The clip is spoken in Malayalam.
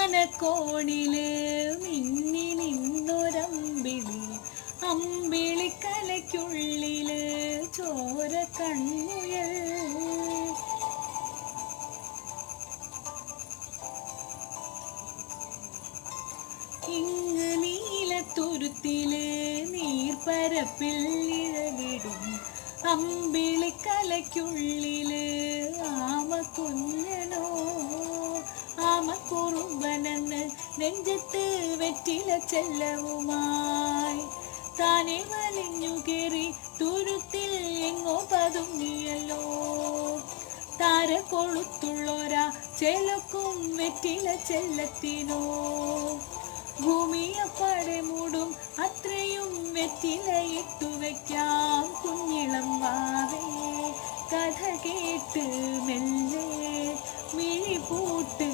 ആനക്കോണില് മിന്നി നിന്നൊരമ്പിളി, അമ്പിളിക്കലയ്ക്കുള്ളില് ചോര കൺമുയൽ. ഇങ്ങ് നീലത്തുരുത്തില് നീർപ്പരപ്പിൽ ഇഴവിടും അമ്പിളിക്കലയ്ക്കുള്ളില് ആമക്കുഞ്ഞനോ, ആമക്കുറുമ്പനെന്ന് നെഞ്ചത്ത് വെറ്റില ചെല്ലവുമായി താനെ വലിഞ്ഞു കയറി തുരുത്തിൽ എങ്ങോ പതുങ്ങിയല്ലോ. താര കൊളുത്തുള്ളോരാ ചെലക്കും വെറ്റില ചെല്ലത്തിനോ, ഭൂമിയപ്പാടെ മൂടും അത്രയും വെറ്റില ഇട്ടുവയ്ക്കാം കുഞ്ഞിളം വാവേ. കഥ കേട്ട് മെല്ലെ മിഴി പൂട്ട്